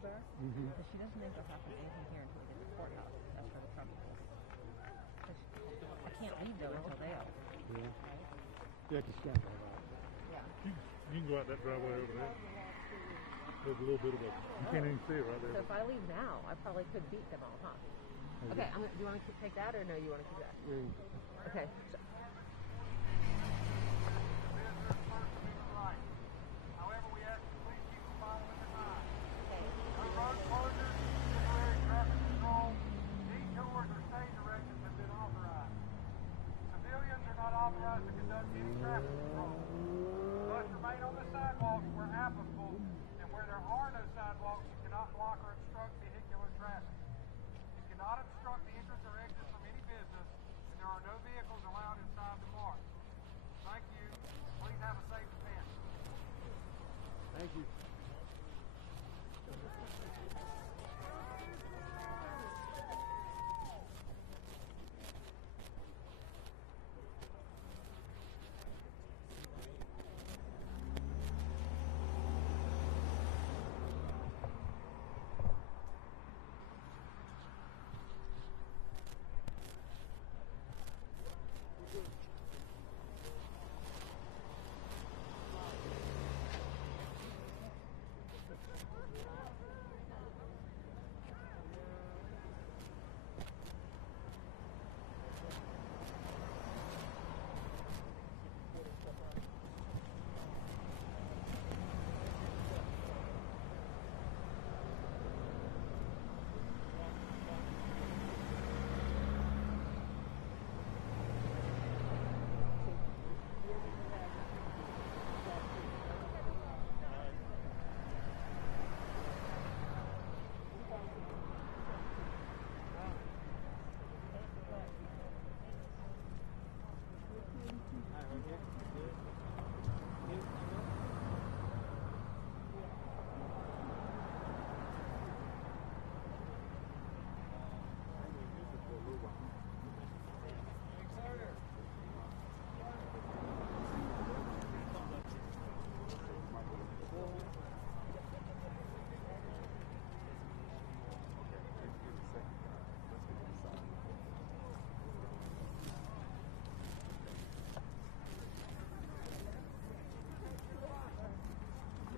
over there. But she doesn't think there'll happen anything here until we get to the courthouse. That's where the trouble is. I can't leave though until they open. Yeah. Yeah, because you can't drive out. Yeah. You can go out that driveway over there. There's a little bit of a, you can't even see it right there. So if I leave now, I probably could beat them all, huh? Okay, do you want to take that or no, you want to keep that? Okay. So, however, we ask you please keep the following in mind. No road closures, temporary traffic control, detours or state directions have been authorized. Civilians are not authorized to conduct any traffic control. Must remain on the sidewalks where applicable, and where there are no sidewalks, you cannot block or obstruct vehicular traffic. You cannot obstruct the entrance or exit from any business, and there are no vehicles allowed inside the park. Thank you. Please have a safe event. Thank you.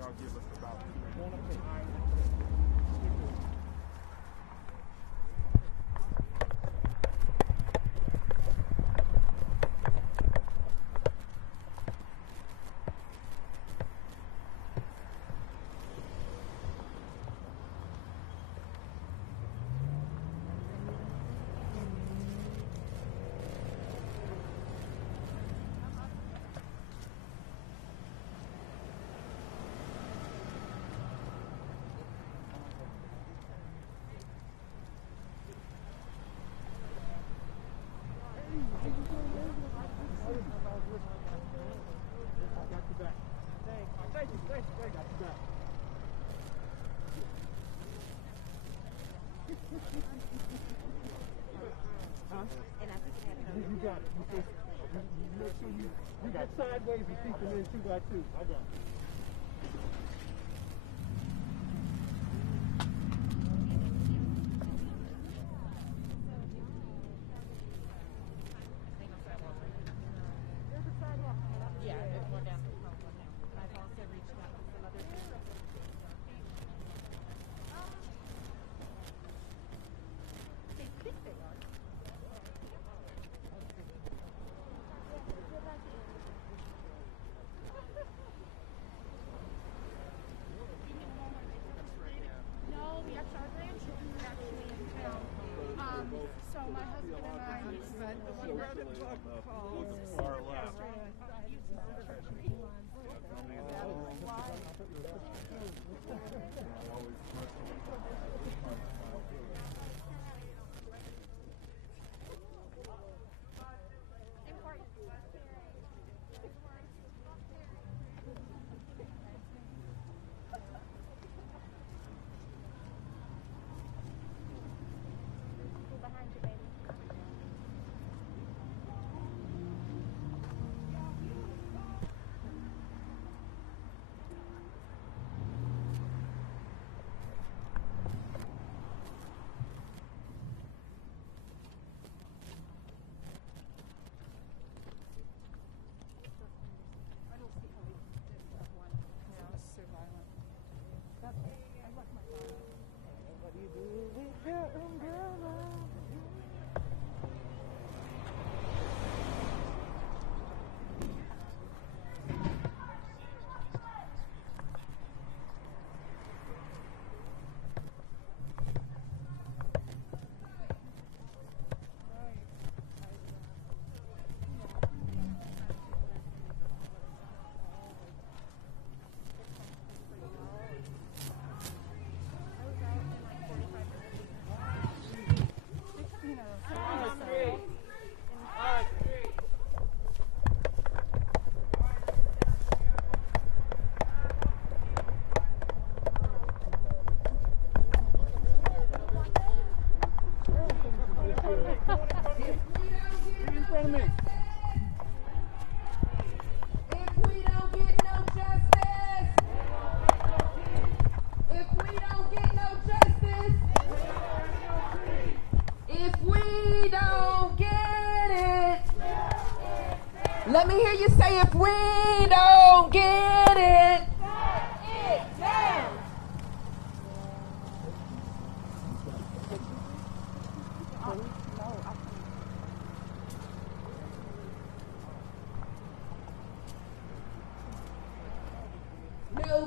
Y'all give us about 2 minutes. You got it. You make sure you get sideways and keep them in 2 by 2. I got it.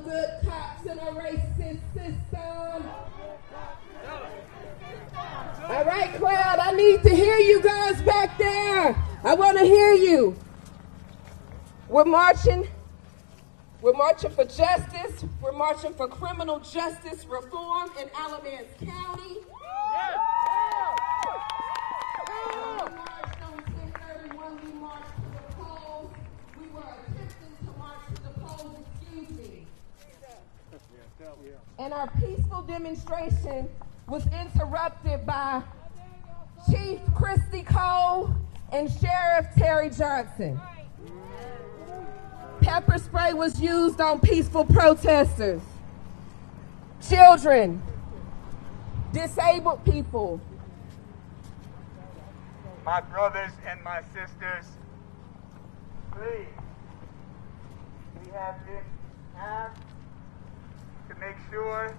good cops in a racist system. All right, crowd, I need to hear you guys back there. I want to hear you. We're marching for justice. We're marching for criminal justice reform in Alamance County. We marched on 10/31. We marched to the polls. We were attempting to march to the polls, excuse me. And our peaceful demonstration was interrupted by Chief Christy Cole and Sheriff Terry Johnson. Pepper spray was used on peaceful protesters, children, disabled people. My brothers and my sisters, please, we have been asked to make sure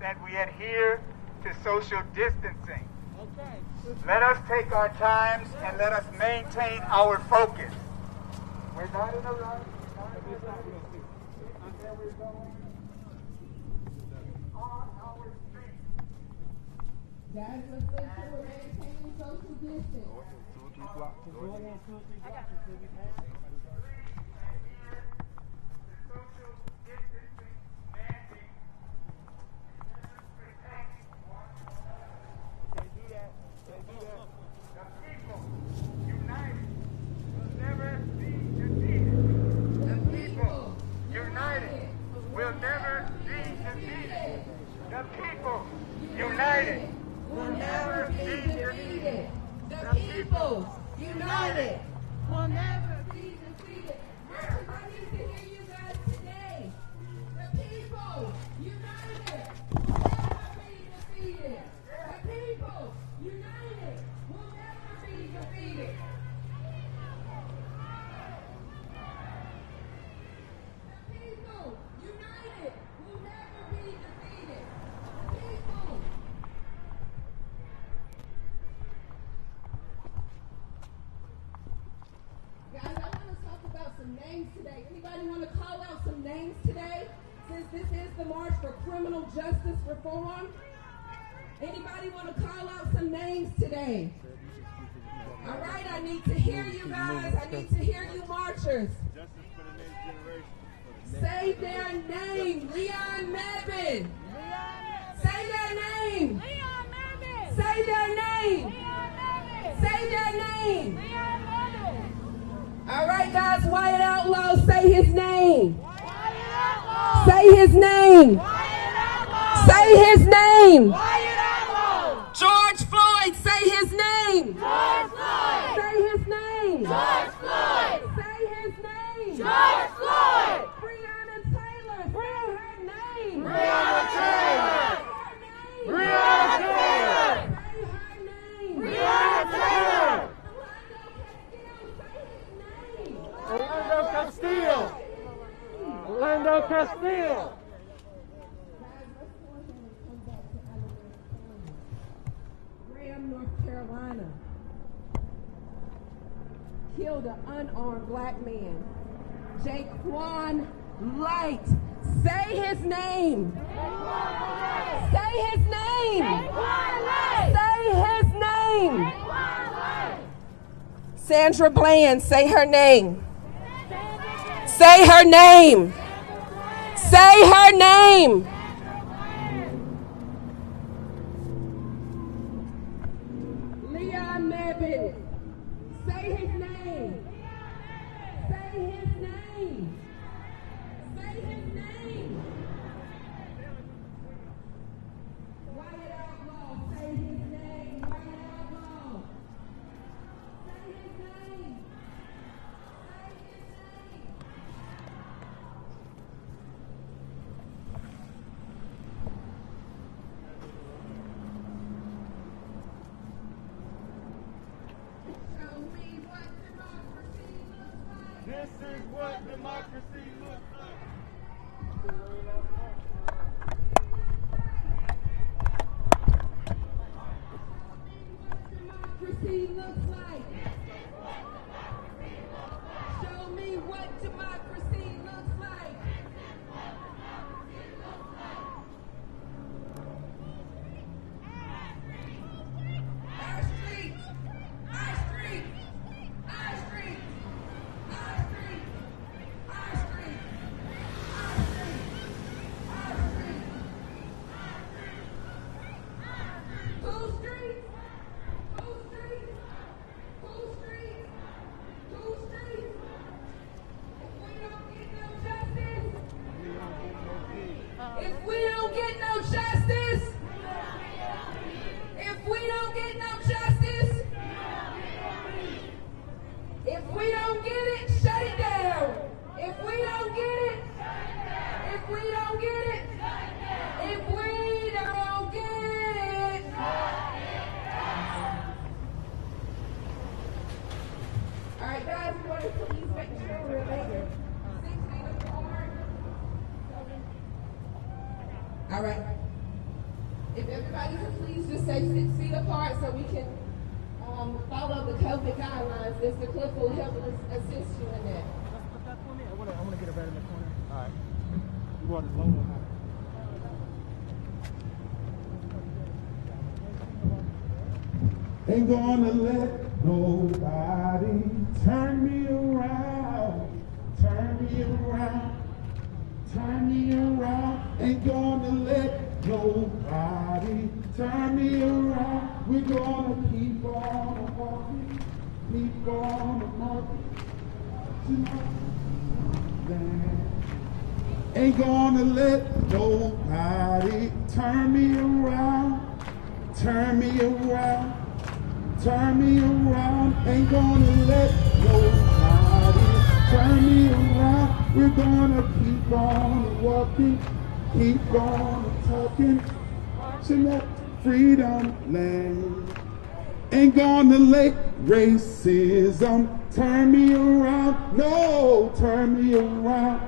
that we adhere to social distancing. Let us take our times and let us maintain our focus. We're not in a rush. We're going on our street. Guys, let's make sure we're maintaining social distance. Criminal justice reform. Anybody want to call out some names today? All right, I need to hear you guys. I need to hear you marchers. Say their name. Leon Mabin. Say their name. Say their name. Say their name. All right, guys, Wyatt Outlaw, say his name. Say his name. Say his name. George Floyd, say his name. George Floyd. Say his name. George Floyd. Say his name. George Floyd. Breonna Taylor, say her name. Breonna Taylor. Breonna Taylor. Say her name. Breonna Taylor. Orlando Castillo. Orlando Castillo. Grahamn, North Carolina, killed an unarmed black man. Jaquan Light. Say his name. Say his name. Say his name. Sandra Bland, say her name. Say her name. Say her name. Leon Mabin, say his name. Say his name. Say his name. Wyatt Outlaw, say his name. Wyatt Outlaw. Say his name. Say his name. 1 All right. If everybody could please just stay 6 feet apart so we can follow the COVID guidelines. Mr. Cliff will help us assist you in that. I want to get it right in the corner. All right. You want it low or high? Ain't gonna let nobody turn me around, turn me around, turn me around. Ain't gonna let nobody turn me around. We're gonna keep on walking, keep on marching. Ain't gonna let nobody turn me around, turn me around. Turn me around, ain't gonna let nobody turn me around. We're gonna keep on walking, keep on talking, marching up freedom land. Ain't gonna let racism turn me around, no, turn me around.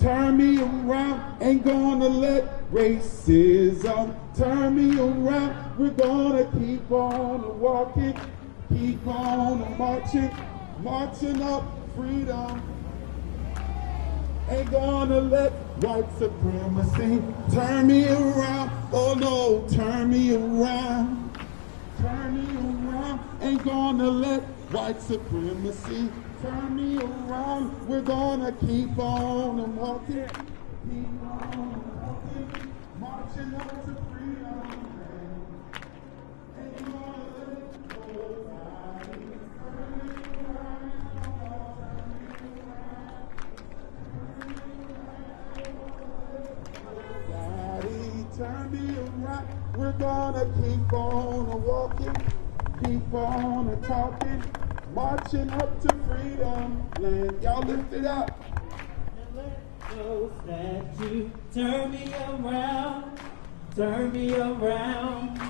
Turn me around, ain't gonna let racism turn me around. We're gonna keep on walking, keep on marching, marching up freedom. Ain't gonna let white supremacy turn me around, oh no, turn me around, turn me around. Ain't gonna let white supremacy turn me around. We're gonna keep on walking, keep on walking, marching up to freedom. Ain't gonna let nobody turn me around. Daddy, turn me around. We're gonna keep on walking, keep on talking, marching up to freedom land. Y'all lift it up. Those that you turn me around, turn me around,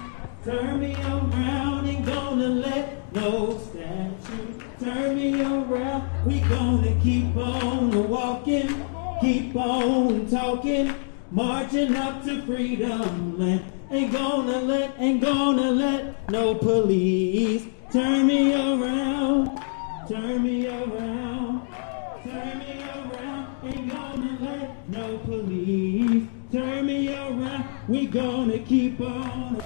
turn me around. Ain't gonna let no statue turn me around. We gonna keep on walking, keep on talking, marching up to freedom land. Ain't gonna let no police turn me around, turn me around, turn me around. Ain't gonna let no police turn me around. We gonna keep on.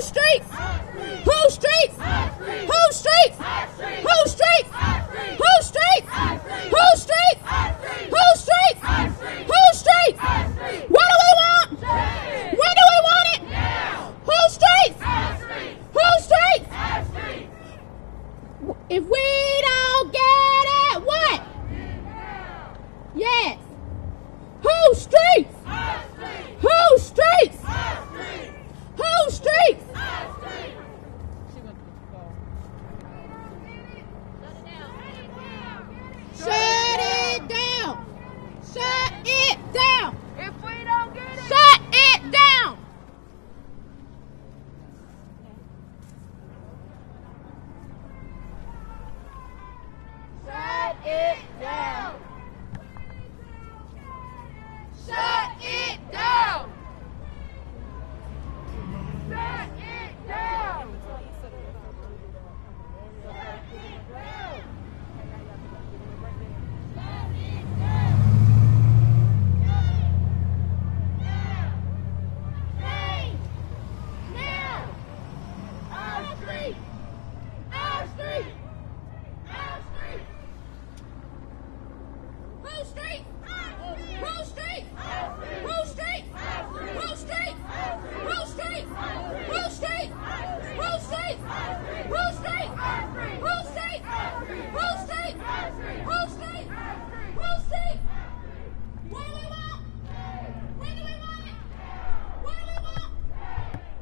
streets? Who streets? Who streets? Who streets? Who streets? Who streets? Who streets? Who streets? What do we want? When do we want it? Who streets? Who streets? If we don't get it, what? Yes. Who streets? Who streets? Who streets? Shut it down. Shut it down. If we don't get it, Shut it down. shut it down. Shut it down. Shut it down. Now. Our street. Our street. Our street. Who street? Who street? Who street? Who street? Who street? Who street? Who street? Who street? Who street? Who street? Who street? Who street? What do we want? When do we want it? What do we want?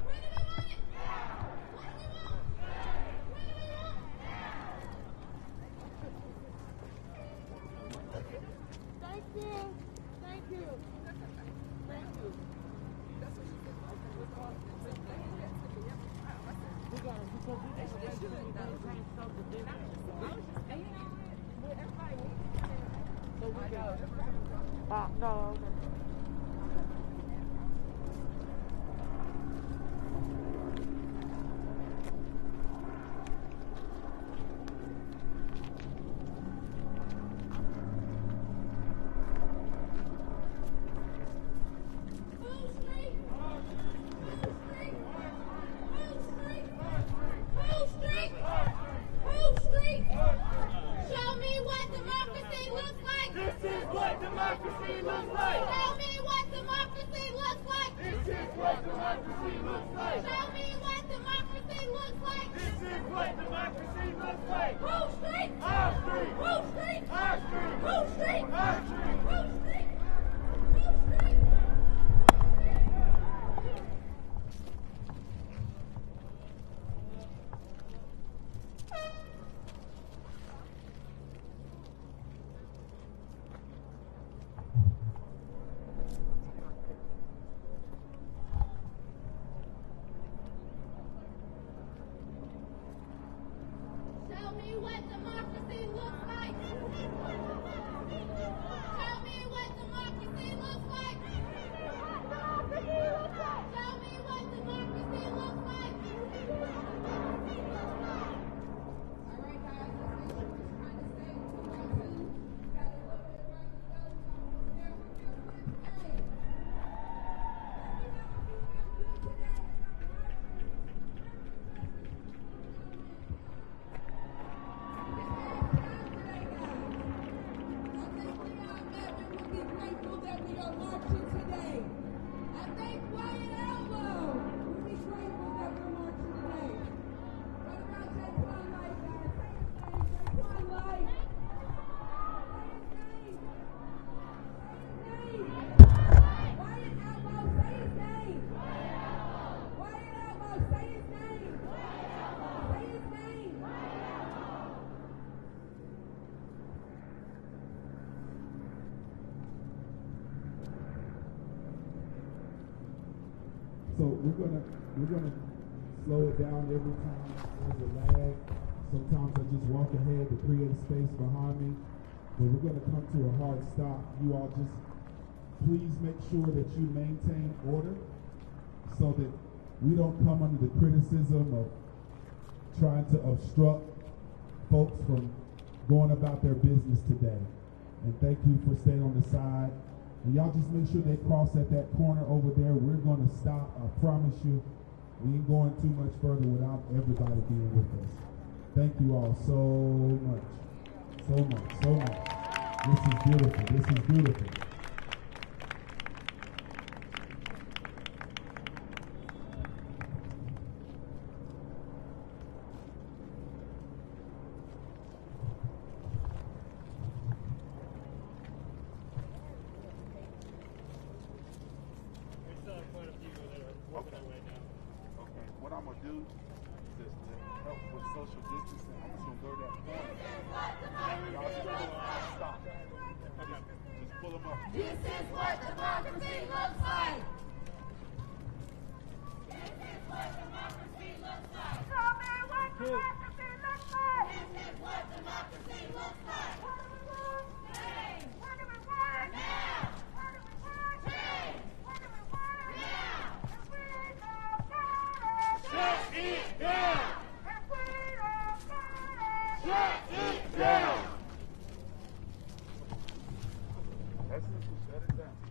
When do we want it? What do we want? When do we want it? Thank you. Thank you. Thank you. No. Show me what democracy looks like. This is what democracy looks like. Show me what democracy looks like. This is what democracy looks like. Show me what democracy looks like. This is what democracy looks like. Who street? Our street. Who street? Our street. Who street? Our street. Who street? Who street? Show me what democracy looks like. Show me what democracy looks like. Show me what democracy looks like. All right, guys, let's make sure we're trying to stay with the right tune. Got a little bit of right to go. There we go. Hey. So we're gonna slow it down every time there's a lag. Sometimes I just walk ahead to create space behind me. But we're gonna come to a hard stop. You all just please make sure that you maintain order so that we don't come under the criticism of trying to obstruct folks from going about their business today. And thank you for staying on the side. And y'all just make sure they cross at that corner over there. We're going to stop, I promise you. We ain't going too much further without everybody being with us. Thank you all so much. So much, so much. This is beautiful. This is beautiful. Okay, what I'm going to do is to help with social distancing, I'm just going to go to that corner. Y'all just pull them up. Stop. Just pull them up. This is what democracy looks like. This is what democracy looks like. Tell me what democracy looks like. This is what democracy looks like. What do we want? Change. What do we want? Now. What do we want? Change. What do we want? Now. If we don't get it, shut it down. If we don't get it, shut it down. That's it. Shut it down.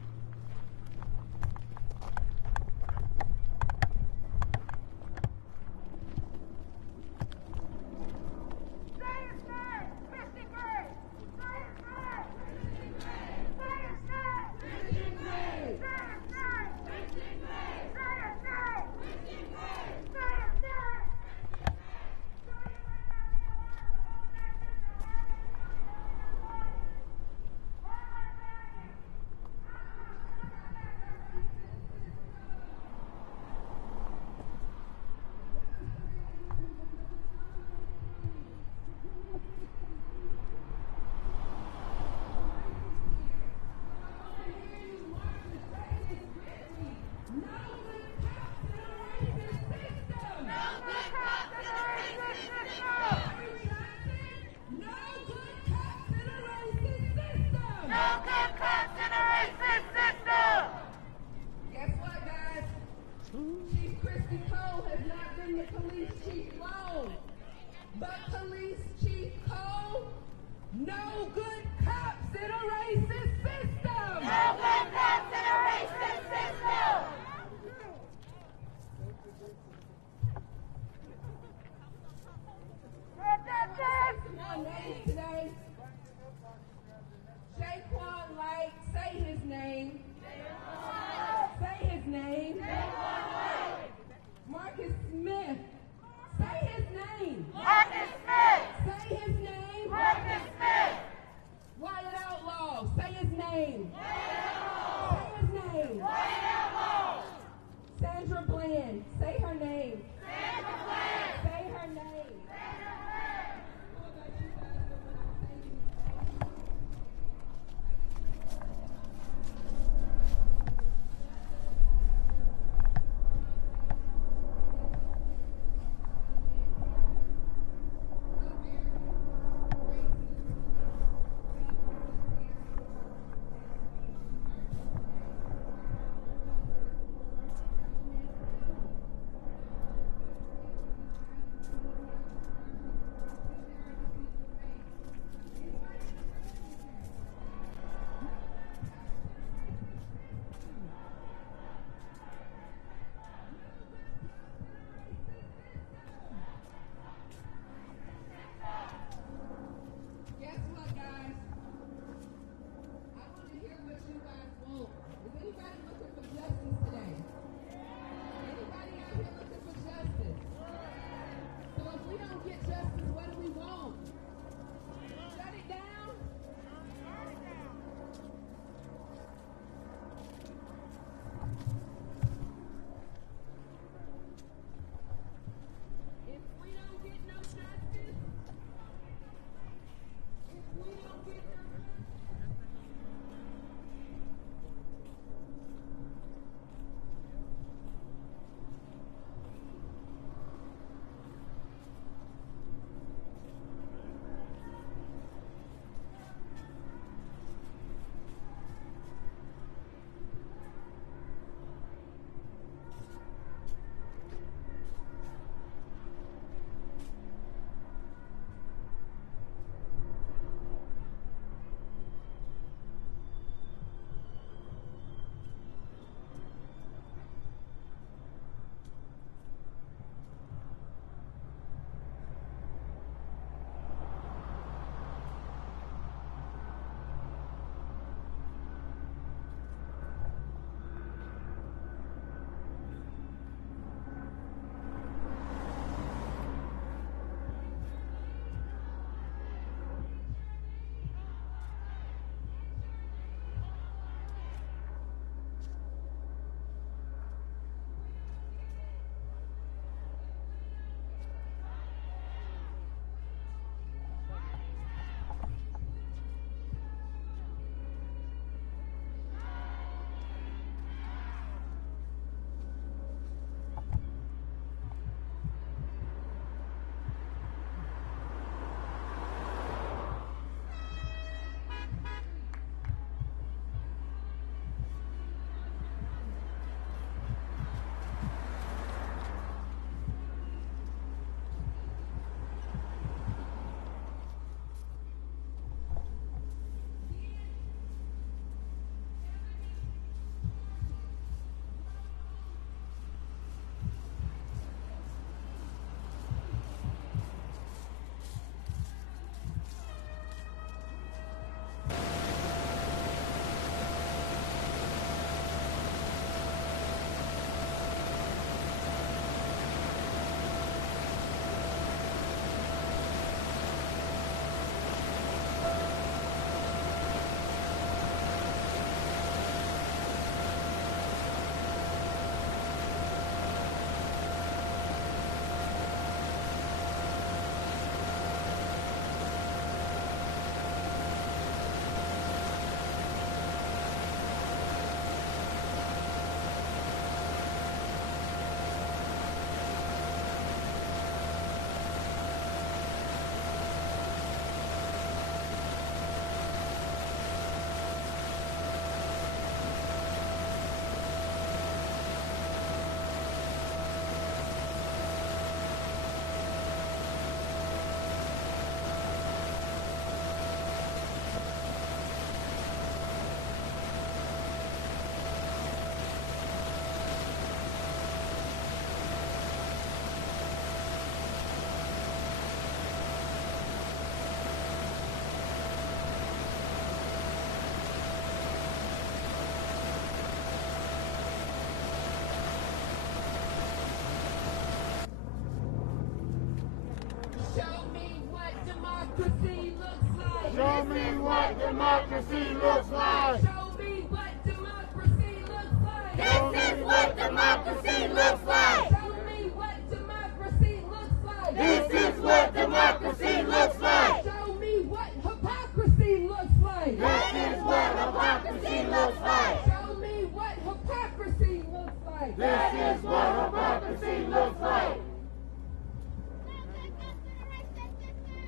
democracy looks like. Show me what democracy looks like. Show me what democracy looks like. This is what democracy looks like. Show me what democracy looks like. This is what democracy looks like. Show me what hypocrisy looks like. This is what hypocrisy looks like. Show me what hypocrisy looks like. This is what hypocrisy looks like.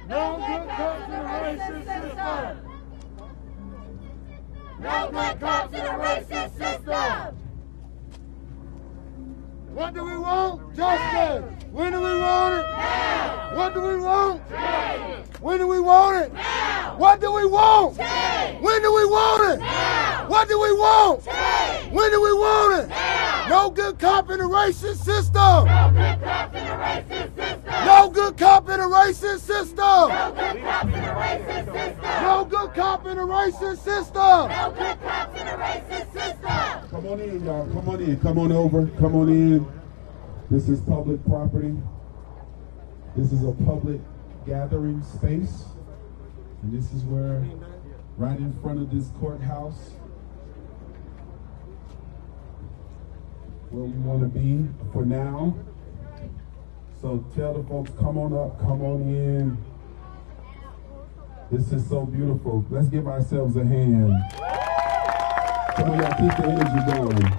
No good cops in a racist system. No good cops in a racist system. What do we want? Justice. When do we want it? Now. What do we want? Change. When do we want it? Now. What do we want? Change. When do we want it? Now. What do we want? Change. When do we want it? Now. No good cop in a racist system. No good cops in a racist system. No good cop in a racist system. No good cops in a racist system. No good cop in a racist system. No good cops in a racist system. Come on in, y'all. Come on in. Come on over. Come on in. This is public property. This is a public gathering space. And this is where, right in front of this courthouse, where we want to be for now. So tell the folks, come on up, come on in. This is so beautiful. Let's give ourselves a hand. Come on, y'all, keep the energy going.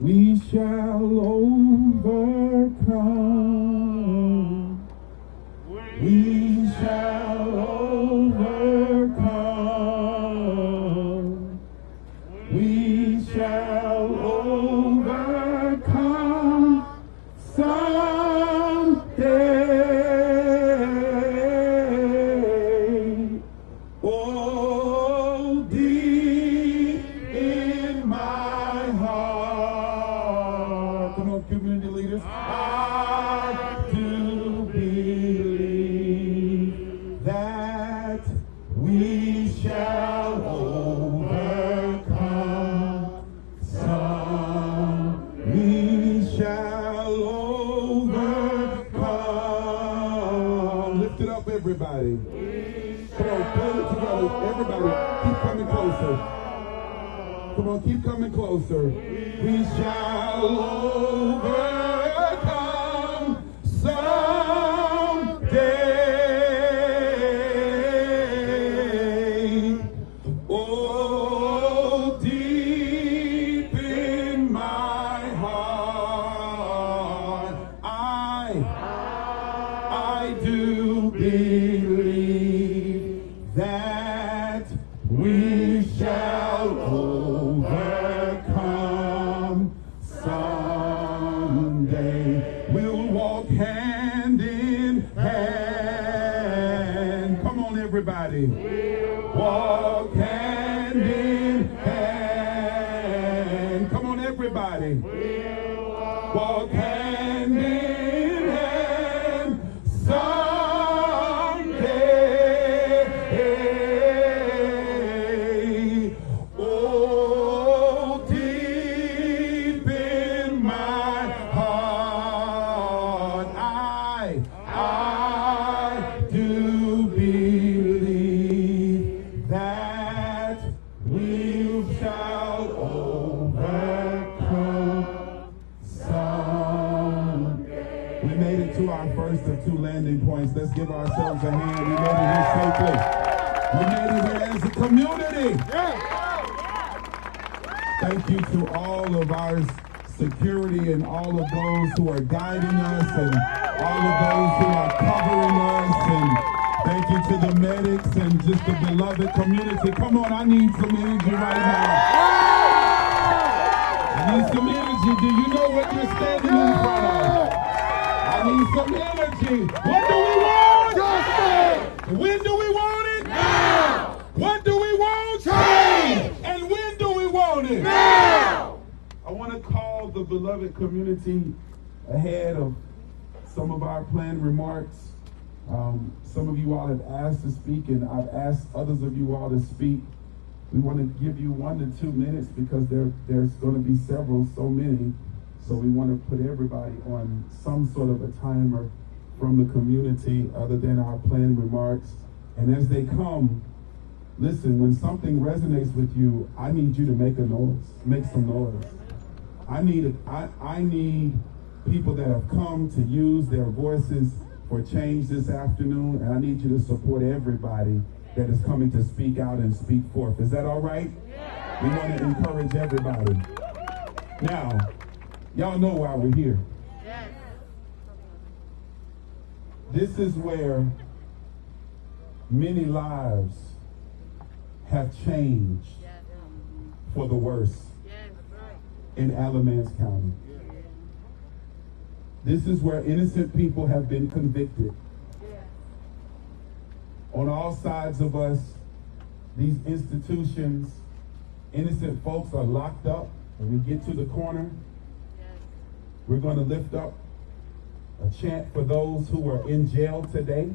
We shall overcome. We shall overcome. We shall overcome someday. Oh, deep in my heart. Come on, community leaders. I do believe that we shall overcome some. We shall overcome. Lift it up, everybody. Come on, pull it together. Everybody, keep coming closer. Come on, keep coming closer. We shall overcome someday. Oh, deep in my heart, I do believe that we shall overcome someday. We'll walk hand in hand. Come on, everybody. Walk hand in hand. Come on, everybody. Walk hand in hand someday. Oh, deep in my heart, I do believe that we shall overcome someday. We made it to our first of two landing points. Let's give ourselves a hand. We made it here safely. We made it here as a community. Thank you to all of our security and all of those who are guiding us and all of those who are covering us. And thank you to the medics and just the beloved community. Come on, I need some energy right now. I need some energy. Do you know what you're standing in front of? I need some energy. What do we want? Justice. When do we want it? Now. What do we want? Change. And when do we want it? Now. I want to call the beloved community ahead of some of our planned remarks. Some of you all have asked to speak, and I've asked others of you all to speak. We want to give you 1 to 2 minutes because there's going to be so many. So we want to put everybody on some sort of a timer from the community other than our planned remarks. And as they come, listen, when something resonates with you, I need you to make a noise, make some noise. I need people that have come to use their voices for change this afternoon, and I need you to support everybody that is coming to speak out and speak forth. Is that all right? We want to encourage everybody. Now, y'all know why we're here. This is where many lives have changed for the worse in Alamance County. This is where innocent people have been convicted. On all sides of us, these institutions, innocent folks are locked up. When we get to the corner, we're going to lift up a chant for those who are in jail today.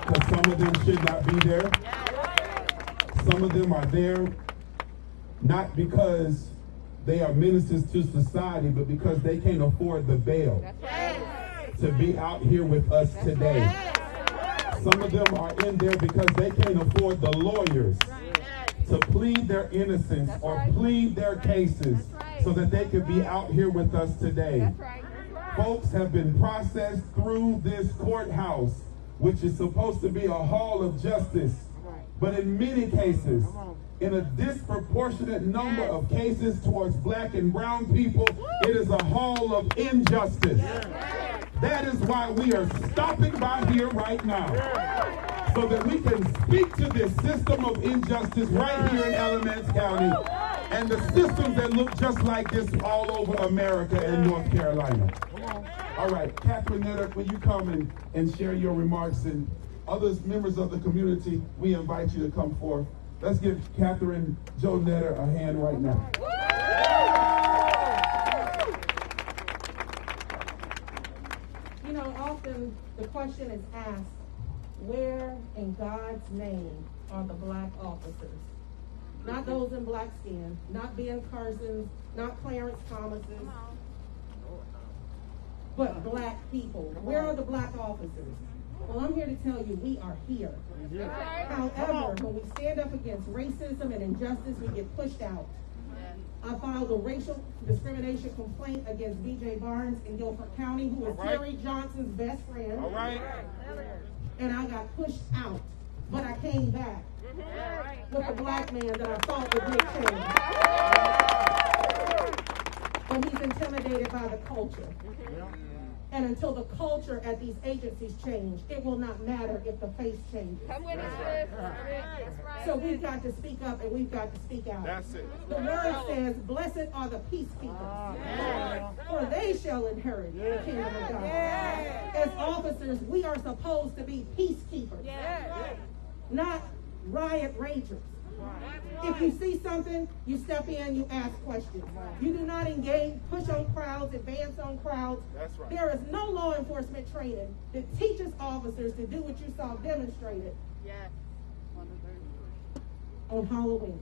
Because some of them should not be there. Some of them are there not because they are ministers to society, but because they can't afford the bail to be out here with us today. Some of them are in there because they can't afford the lawyers to plead their innocence or plead their cases so that they could be out here with us today. Folks have been processed through this courthouse, which is supposed to be a hall of justice, but in many cases, in a disproportionate number of cases towards black and brown people, it is a hall of injustice. That is why we are stopping by here right now, so that we can speak to this system of injustice right here in Alamance County and the systems that look just like this all over America and North Carolina. All right, Catherine Netter, will you come and share your remarks? And others, members of the community, we invite you to come forth. Let's give Catherine Jo Netter a hand right now. You know, often the question is asked, where in God's name are the black officers? Not those in black skin, not Ben Carson's, not Clarence Thomas's, but black people. Where are the black officers? Well, I'm here to tell you, we are here. However, when we stand up against racism and injustice, we get pushed out. I filed a racial discrimination complaint against B.J. Barnes in Guilford County, who is Terry Johnson's best friend. And I got pushed out, but I came back with a black man that I thought would make change. But he's intimidated by the culture. And until the culture at these agencies change, it will not matter if the face changes. So we've got to speak up and we've got to speak out. That's it. The word says, blessed are the peacekeepers, for they shall inherit the kingdom of God. As officers, we are supposed to be peacekeepers, not riot ragers. If you see something, you step in, you ask questions. You do not engage, push on crowds, advance on crowds. There is no law enforcement training that teaches officers to do what you saw demonstrated on Halloween.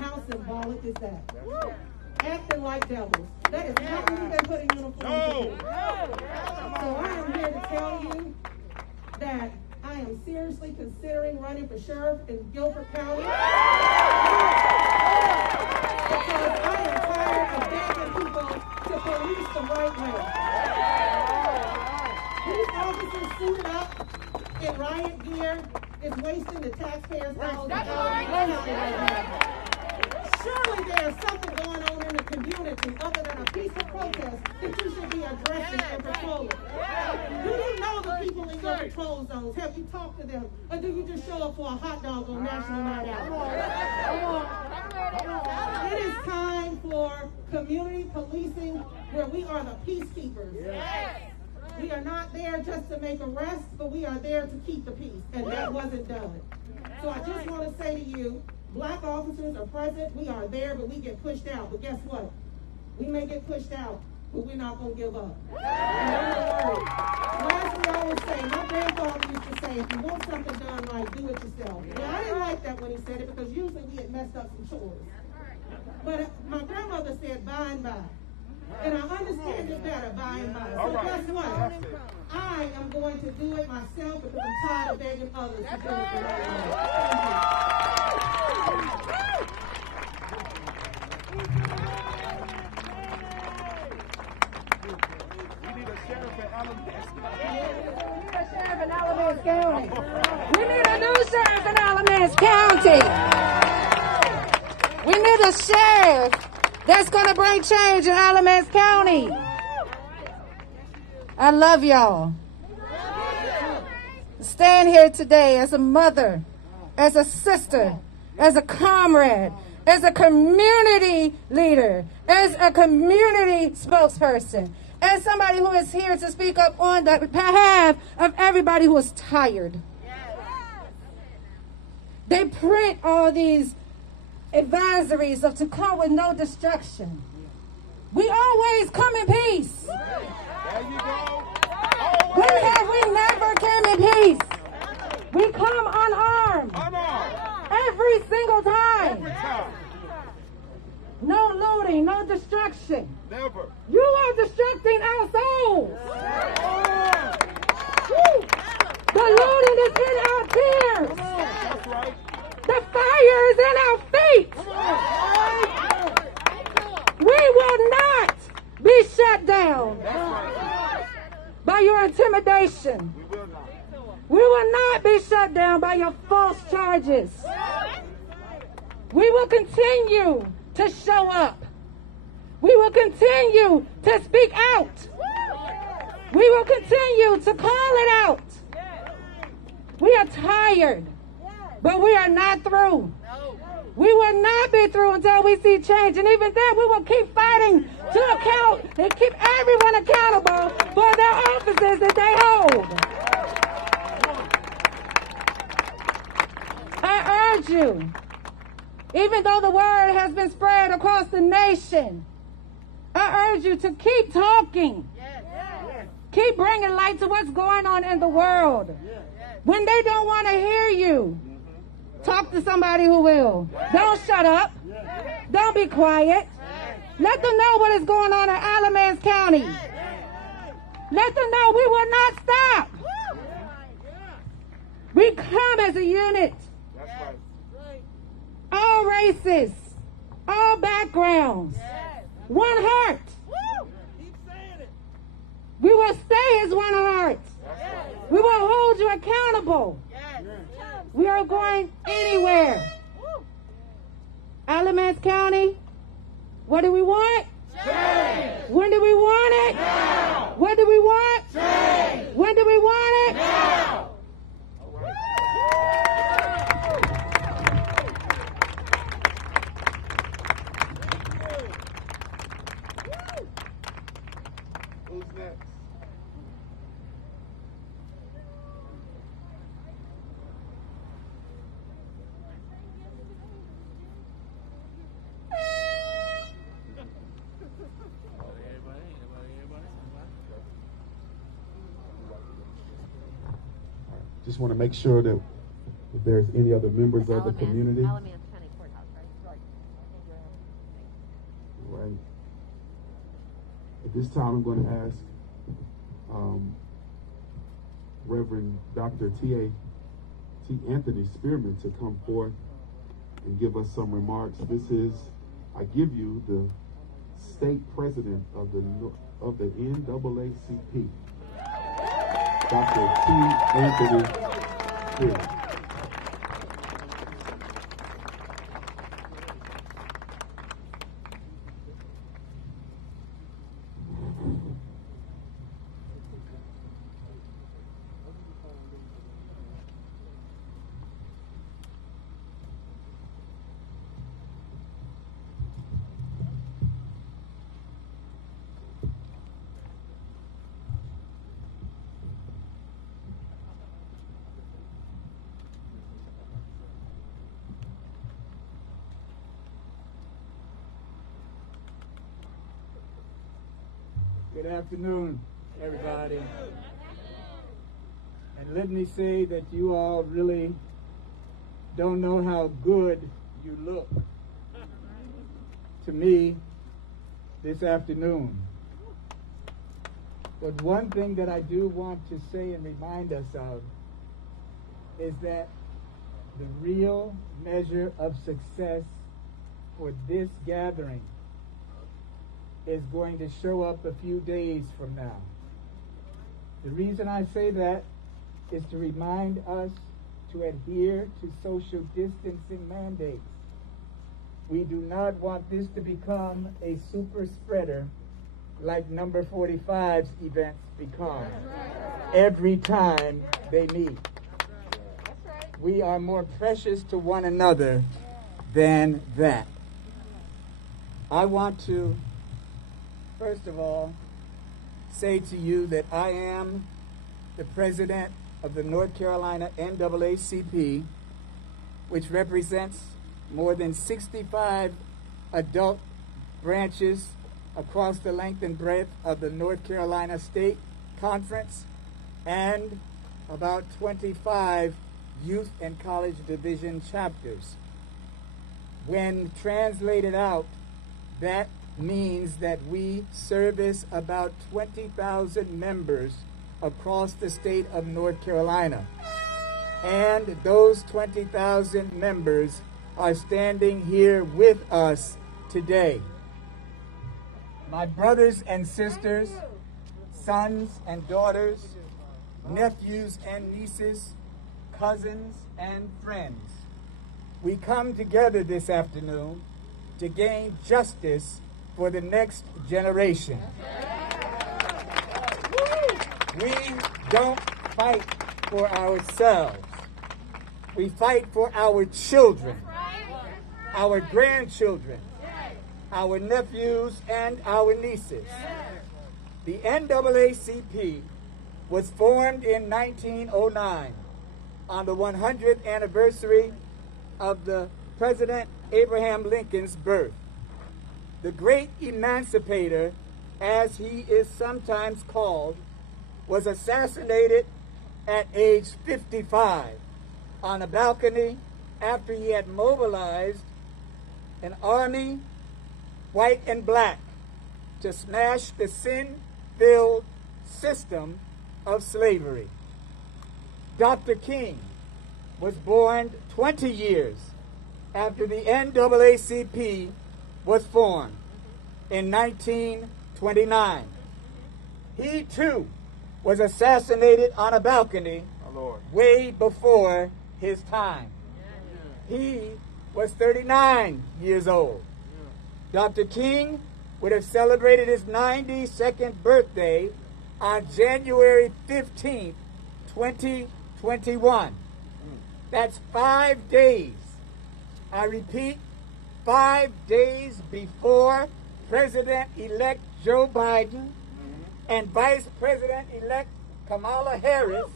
How symbolic is that? Acting like devils. That is not what we've been put in uniforms to do. So I am here to tell you that I am seriously considering running for sheriff in Guilford County because I am tired of begging people to police the right way. These officers suited up in riot gear is wasting the taxpayers' dollars. Surely there is something going on in the community other than a peaceful protest that you should be addressing and patrolling. Do you know the people in your patrol zones? Have you talked to them? Or do you just show up for a hot dog on National Night Out? It is time for community policing where we are the peacekeepers. We are not there just to make arrests, but we are there to keep the peace. And that wasn't done. So I just want to say to you, black officers are present, we are there, but we get pushed out. But guess what? We may get pushed out, but we're not going to give up. And don't worry. Last we always say, my grandfather used to say, if you want something done right, do it yourself. Now, I didn't like that when he said it because you usually we had messed up some chores. But my grandmother said by and by. And I understand it better by and by. So guess what? I am going to do it myself because I'm tired of begging others to do it the right way. We need a sheriff in Alamance. Sheriff in Alamance County. We need a new sheriff in Alamance County. We need a sheriff that's going to bring change in Alamance County. I love y'all. Stand here today as a mother, as a sister, as a comrade, as a community leader, as a community spokesperson, as somebody who is here to speak up on the behalf of everybody who is tired. They print all these advisories of to come with no destruction. We always come in peace. There you go. We never came in peace. We come unarmed. Every single time. Every time. No looting, no destruction. Never. You are destructing our souls. Woo. The looting is in our tears. That's right. The fire is in our feet. We will not be shut down by your intimidation. We will not. We will not be shut down by your false charges. We will continue to show up. We will continue to speak out. We will continue to call it out. We are tired, but we are not through. We will not be through until we see change. And even then, we will keep fighting to account and keep everyone accountable for their offices that they hold. I urge you, even though the word has been spread across the nation, I urge you to keep talking. Keep bringing light to what's going on in the world. When they don't want to hear you, talk to somebody who will. Don't shut up. Don't be quiet. Let them know what is going on in Alamance County. Let them know we will not stop. We come as a unit. All races, all backgrounds, one heart. We will stay as one heart. We will hold you accountable. We are going anywhere. Alamance County, what do we want? Change. When do we want it? Now. What do we want? Change. When do we want it? Now. Who's next? Just want to make sure that if there's any other members of the community. Alamance County Courthouse, right? Right. At this time, I'm going to ask Reverend Dr. T. Anthony Spearman to come forth and give us some remarks. This is, I give you the state president of the NAACP, Dr. T. Anthony Spearman. Good afternoon, everybody. And let me say that you all really don't know how good you look to me this afternoon. But one thing that I do want to say and remind us of is that the real measure of success for this gathering is going to show up a few days from now. The reason I say that is to remind us to adhere to social distancing mandates. We do not want this to become a super spreader like number 45's events become every time they meet. We are more precious to one another than that. I want to, first of all, say to you that I am the president of the North Carolina NAACP, which represents more than 65 adult branches across the length and breadth of the North Carolina State Conference and about 25 youth and college division chapters. When translated out, that means that we service about 20,000 members across the state of North Carolina. And those 20,000 members are standing here with us today. My brothers and sisters, sons and daughters, nephews and nieces, cousins and friends, we come together this afternoon to gain justice for the next generation. We don't fight for ourselves. We fight for our children, our grandchildren, our nephews, and our nieces. The NAACP was formed in 1909 on the 100th anniversary of the President Abraham Lincoln's birth. The great emancipator, as he is sometimes called, was assassinated at age 55 on a balcony after he had mobilized an army, white and black, to smash the sin-filled system of slavery. Dr. King was born 20 years after the NAACP was formed in 1929. He, too, was assassinated on a balcony way before his time. He was 39 years old. Dr. King would have celebrated his 92nd birthday on January 15th, 2021. That's 5 days. I repeat, 5 days before President-elect Joe Biden and Vice President-elect Kamala Harris,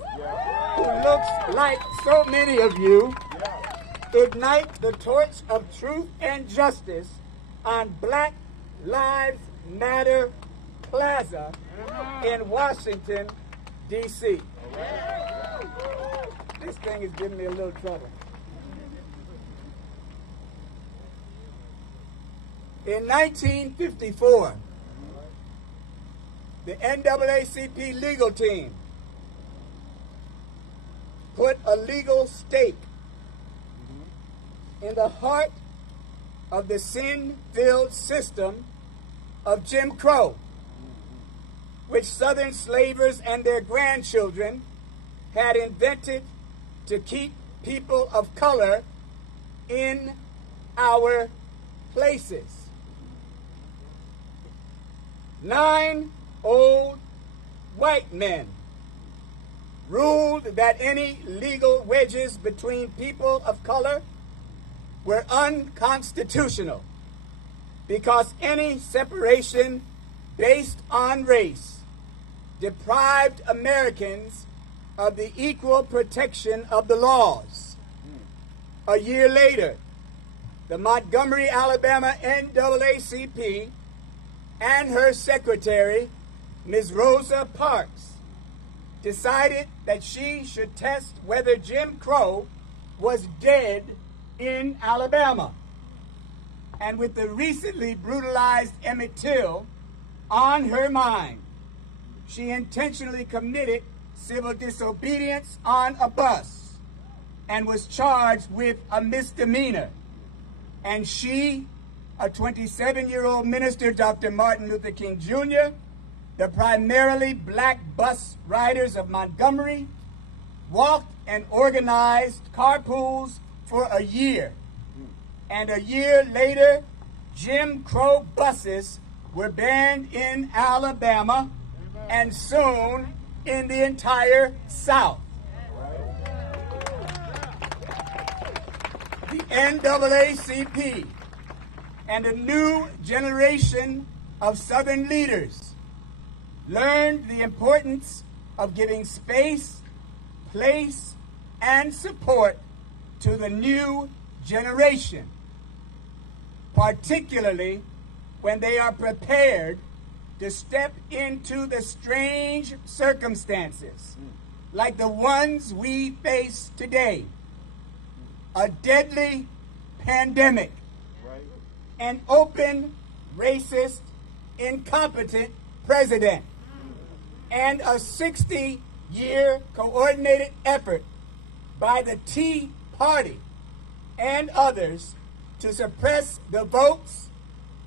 who looks like so many of you, ignite the torch of truth and justice on Black Lives Matter Plaza in Washington, D.C. This thing is giving me a little trouble. In 1954, the NAACP legal team put a legal stake in the heart of the sin-filled system of Jim Crow, which Southern slavers and their grandchildren had invented to keep people of color in our places. 9 old white men ruled that any legal wedges between people of color were unconstitutional because any separation based on race deprived Americans of the equal protection of the laws. A year later, the Montgomery, Alabama NAACP and her secretary, Ms. Rosa Parks, decided that she should test whether Jim Crow was dead in Alabama. and with the recently brutalized Emmett Till on her mind, she intentionally committed civil disobedience on a bus and was charged with a misdemeanor. And she, a 27-year-old minister, Dr. Martin Luther King Jr., the primarily black bus riders of Montgomery, walked and organized carpools for a year. And a year later, Jim Crow buses were banned in Alabama and soon in the entire South. The NAACP and a new generation of Southern leaders learned the importance of giving space, place, and support to the new generation, particularly when they are prepared to step into the strange circumstances like the ones we face today. A deadly pandemic, an open, racist, incompetent president, and a 60-year coordinated effort by the Tea Party and others to suppress the votes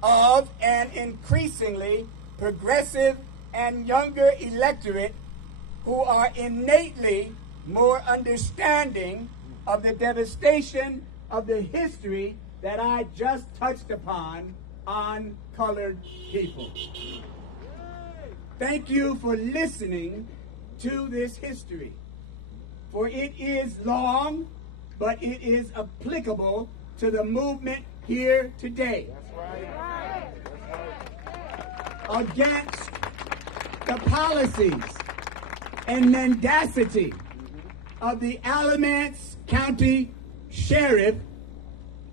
of an increasingly progressive and younger electorate who are innately more understanding of the devastation of the history that I just touched upon on colored people. Thank you for listening to this history, for it is long, but it is applicable to the movement here today. Against the policies and mendacity of the Alamance County Sheriff,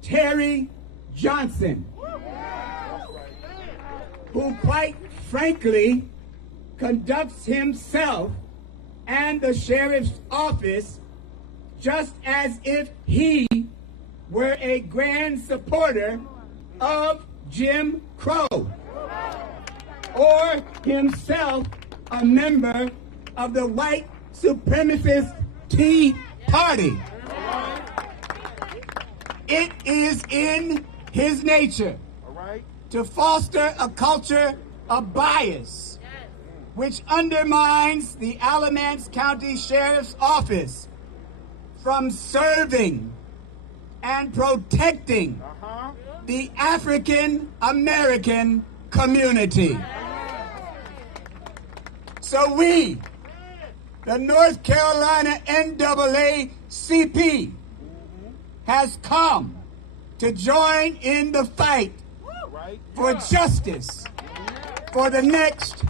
Terry Johnson, who quite frankly conducts himself and the sheriff's office just as if he were a grand supporter of Jim Crow, or himself a member of the white supremacist Tea Party. It is in his nature to foster a culture of bias, which undermines the Alamance County Sheriff's Office from serving and protecting the African American community. So we, the North Carolina NAACP, has come to join in the fight for justice for the next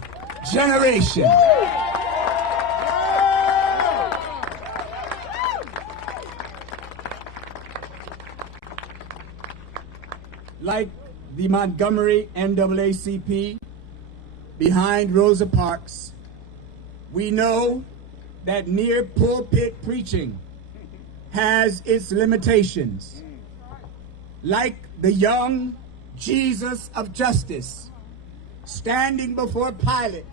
generation. Like the Montgomery NAACP behind Rosa Parks, we know that near pulpit preaching has its limitations. Like the young Jesus of justice standing before Pilate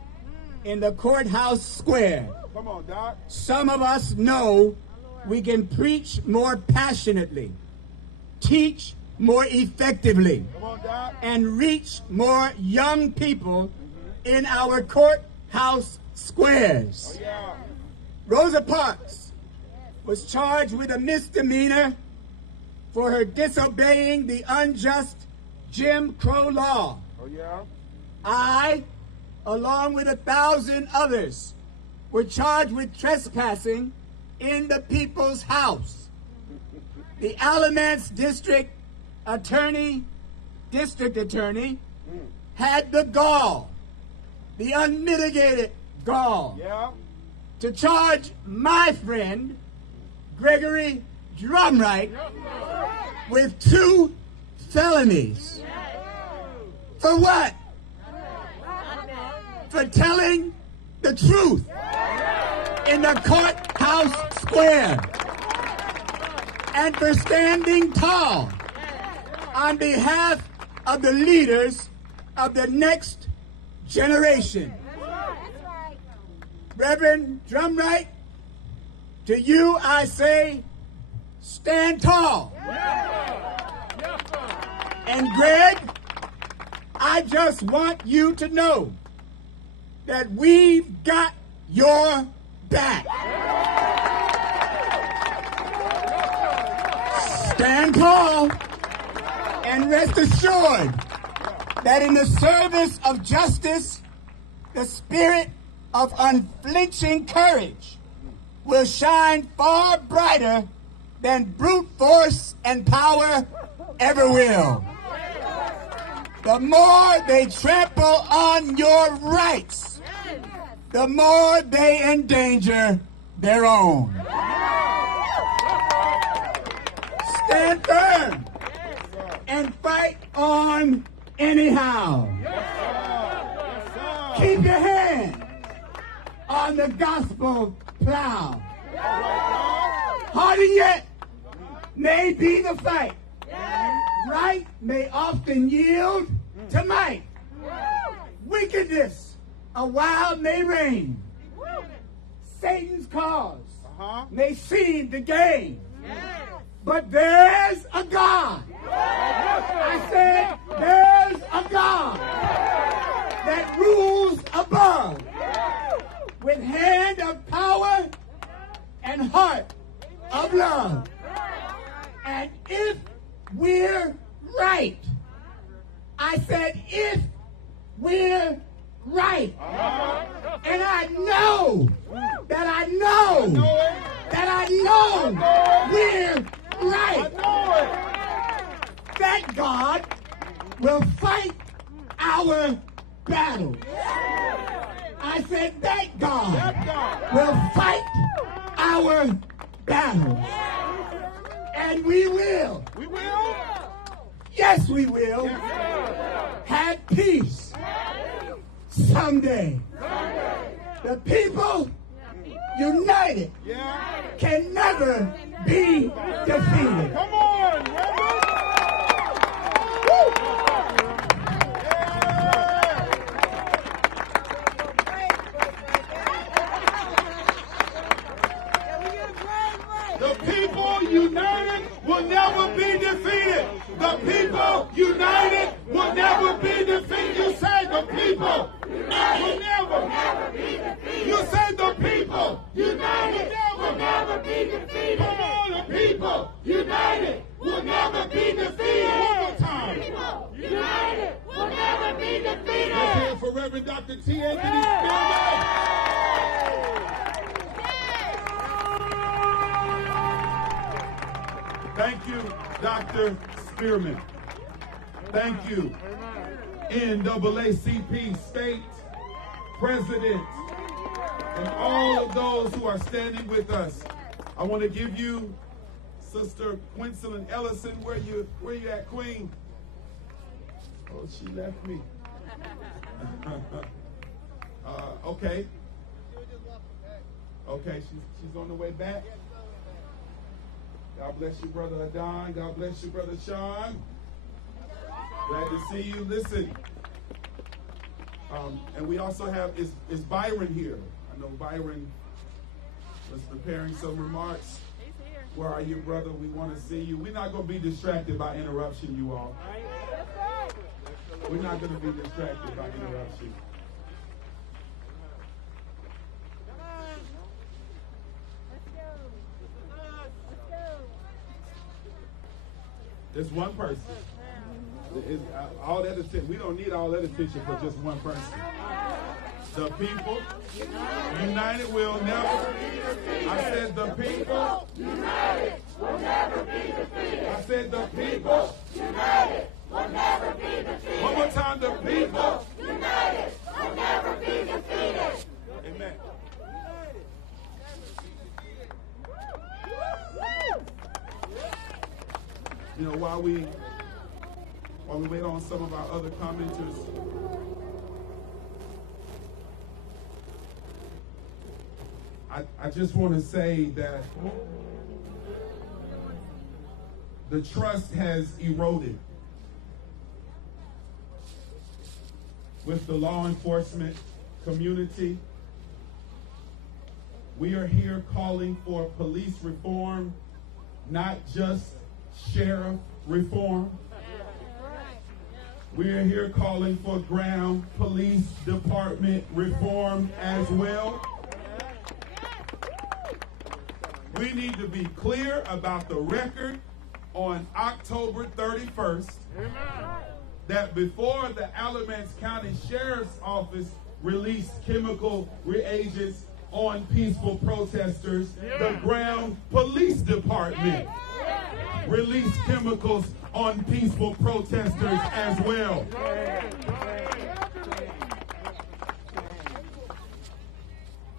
in the courthouse square, some of us know we can preach more passionately, teach more effectively, and reach more young people in our courthouse squares. Rosa Parks was charged with a misdemeanor for her disobeying the unjust Jim Crow law. I, along with 1,000 others, were charged with trespassing in the people's house. The Alamance District Attorney, had the gall, the unmitigated gall, to charge my friend, Gregory Drumright, with 2 felonies. For what? For telling the truth in the courthouse square and for standing tall on behalf of the leaders of the next generation. Reverend Drumright, to you I say, stand tall. And Greg, I just want you to know that we've got your back. Stand tall and rest assured that in the service of justice, the spirit of unflinching courage will shine far brighter than brute force and power ever will. The more they trample on your rights, the more they endanger their own. Stand firm and fight on anyhow. Keep your hand on the gospel plow. Harder yet may be the fight. Right may often yield to might. Wickedness a while may reign. Satan's cause may seem to gain. But there's a God. I said there's a God that rules above with hand of power and heart of love. And if we're right, I said if we're right, and I know we're right, that God will fight our battles. I said that God will fight our battles. And we will. We will? Yes, we will. Have peace someday. The people united can never be defeated. Come on, The people united will never be defeated. The people united will never be defeated. You say the people will never be defeated. You say the people united will never be defeated. Come on, the people united will never be defeated. One more time. People united will never be defeated. Let's hear it for Reverend Dr. T. Anthony Spearman. Thank you, Dr. Spearman. Thank you, NAACP State President, and all of those who are standing with us. I want to give you Sister Quincelyn Ellison. Where you at, Queen? Oh, she left me. Okay. Okay, she's on the way back. God bless you, Brother Adon. God bless you, Brother Sean. Glad to see you. Listen, and we also have, is Byron here? I know Byron was preparing some remarks. He's here. Where are you, brother? We want to see you. We're not going to be distracted by interruption, you all. We're not going to be distracted by interruption. There's one person. All that attention. We don't need all that attention for just one person. The people united will never. I said the people united will never be defeated. I said the people united will never be defeated. One more time, the people united will never be defeated. Amen. You know, while we wait on some of our other commenters, I just want to say that the trust has eroded with the law enforcement community. We are here calling for police reform, not just sheriff reform. We are here calling for Grahamn Police Department reform as well. We need to be clear about the record on October 31st that before the Alamance County Sheriff's Office released chemical reagents on peaceful protesters, the Grahamn Police Department released chemicals on peaceful protesters as well.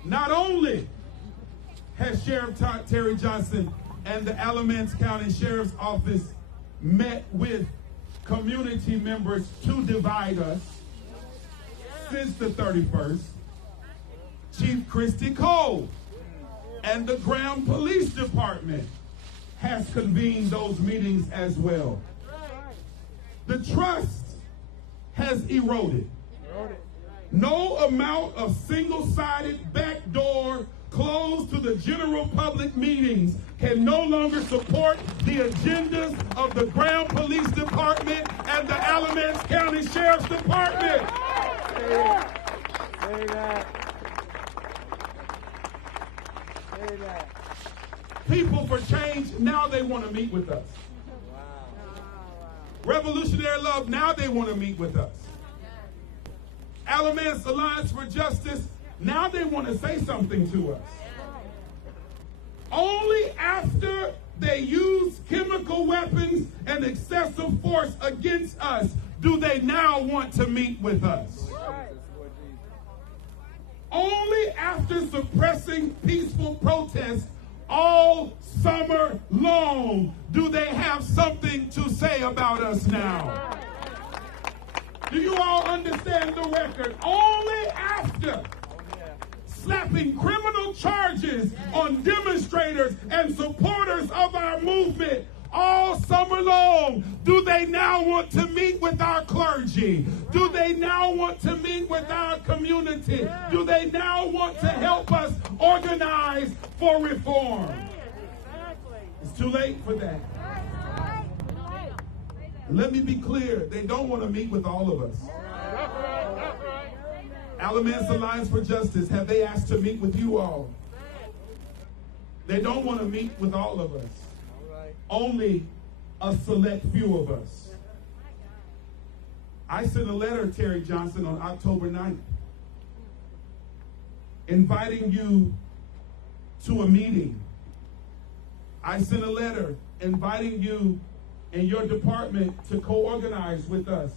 Not only has Sheriff Terry Johnson and the Alamance County Sheriff's Office met with community members to divide us since the 31st, Chief Christy Cole and the Grahamn Police Department has convened those meetings as well. The trust has eroded. No amount of single-sided backdoor closed to the general public meetings can no longer support the agendas of the Grahamn Police Department and the Alamance County Sheriff's Department. Say that. Say that. People for Change, now they want to meet with us. Revolutionary Love, now they want to meet with us. Alamance Alliance for Justice, now they want to say something to us. Only after they use chemical weapons and excessive force against us do they now want to meet with us. Only after suppressing peaceful protests all summer long do they have something to say about us now. Do you all understand the record? Only after slapping criminal charges on demonstrators and supporters of our movement all summer long do they now want to meet with our clergy? Do they now want to meet with our community? Do they now want to help us organize for reform? It's too late for that. Let me be clear, they don't want to meet with all of us. Alamance Alliance for Justice, have they asked to meet with you all? They don't want to meet with all of us. Only a select few of us. I sent a letter, Terry Johnson, on October 9th, inviting you to a meeting. I sent a letter inviting you and your department to co-organize with us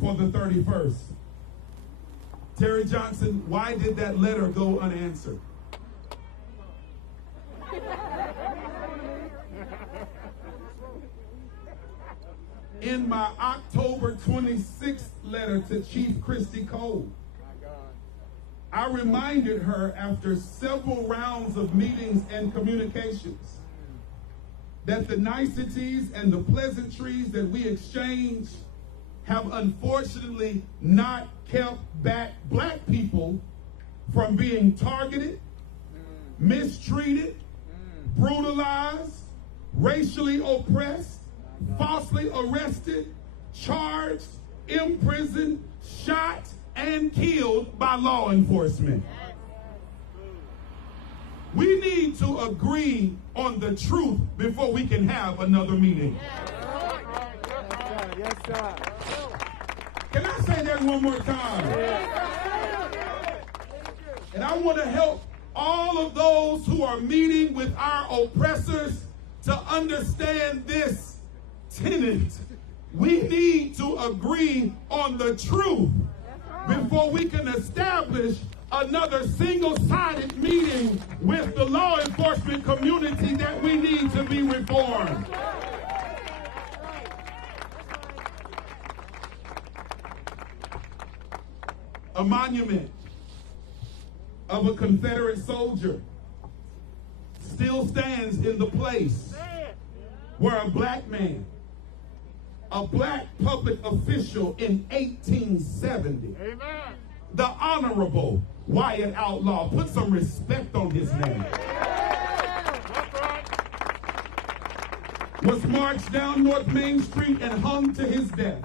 for the 31st. Terry Johnson, why did that letter go unanswered? In my October 26th letter to Chief Christy Cole, I reminded her after several rounds of meetings and communications that the niceties and the pleasantries that we exchange have unfortunately not kept back black people from being targeted, mistreated, brutalized, racially oppressed, falsely arrested, charged, imprisoned, shot, and killed by law enforcement. We need to agree on the truth before we can have another meeting. Yes, sir. Can I say that one more time? And I want to help all of those who are meeting with our oppressors to understand this tenet. We need to agree on the truth before we can establish another single-sided meeting with the law enforcement community that we need to be reformed. A monument of a Confederate soldier still stands in the place where a black man, a black public official in 1870. Amen. The Honorable Wyatt Outlaw. Put some respect on his name. Was marched down North Main Street and hung to his death.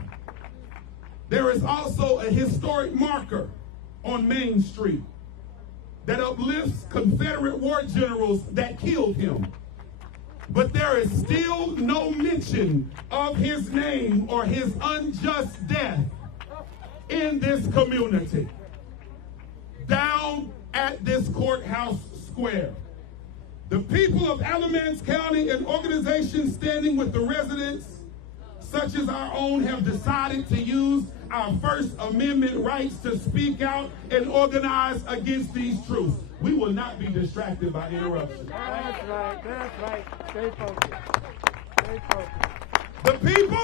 There is also a historic marker on Main Street that uplifts Confederate war generals that killed him. But there is still no mention of his name or his unjust death in this community. Down at this courthouse square, the people of Alamance County and organizations standing with the residents, such as our own, have decided to use our First Amendment rights to speak out and organize against these truths. We will not be distracted by interruptions. That's right. That's right. Stay focused. Stay focused. The people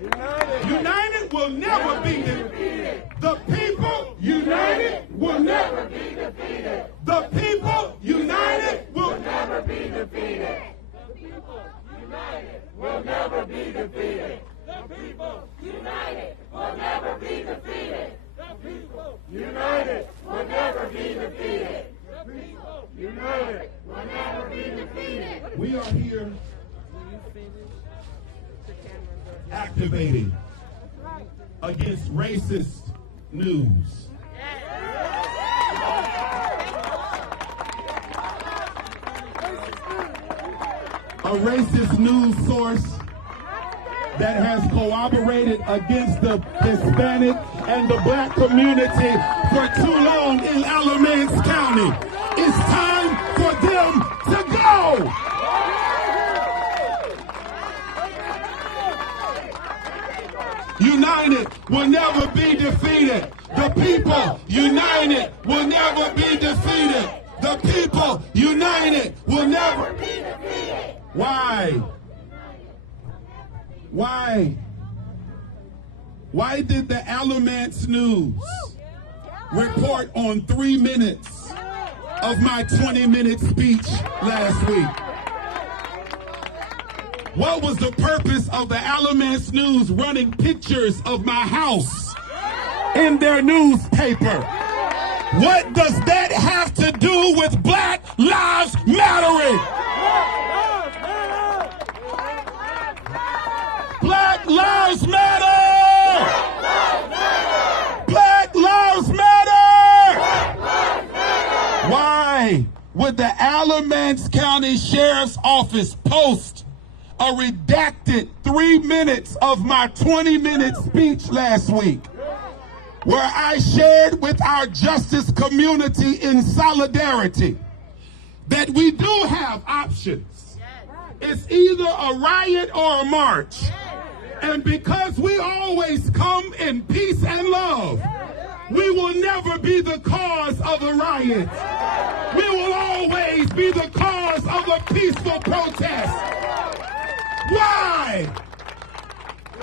United will never be defeated. The people united will never be defeated. The people united will never be defeated. The people united will never be defeated. The people united will never be defeated. The people united will never be defeated. The people united will never be defeated. We are here activating against racist news. A racist news source that has cooperated against the Hispanic and the black community for too long in Alamance County. It's time for them to go. United will never be defeated. The people united will never be defeated. The people united will never be defeated. Why? Why? Why did the Alamance News report on 3 minutes of my 20-minute speech last week? What was the purpose of the Alamance News running pictures of my house in their newspaper? What does that have to do with Black Lives Mattering? Black Lives Matter! Black Lives Matter! Why would the Alamance County Sheriff's Office post a redacted 3 minutes of my 20-minute speech last week, where I shared with our justice community in solidarity that we do have options? It's either a riot or a march. And because we always come in peace and love, we will never be the cause of a riot. We will always be the cause of a peaceful protest. Why?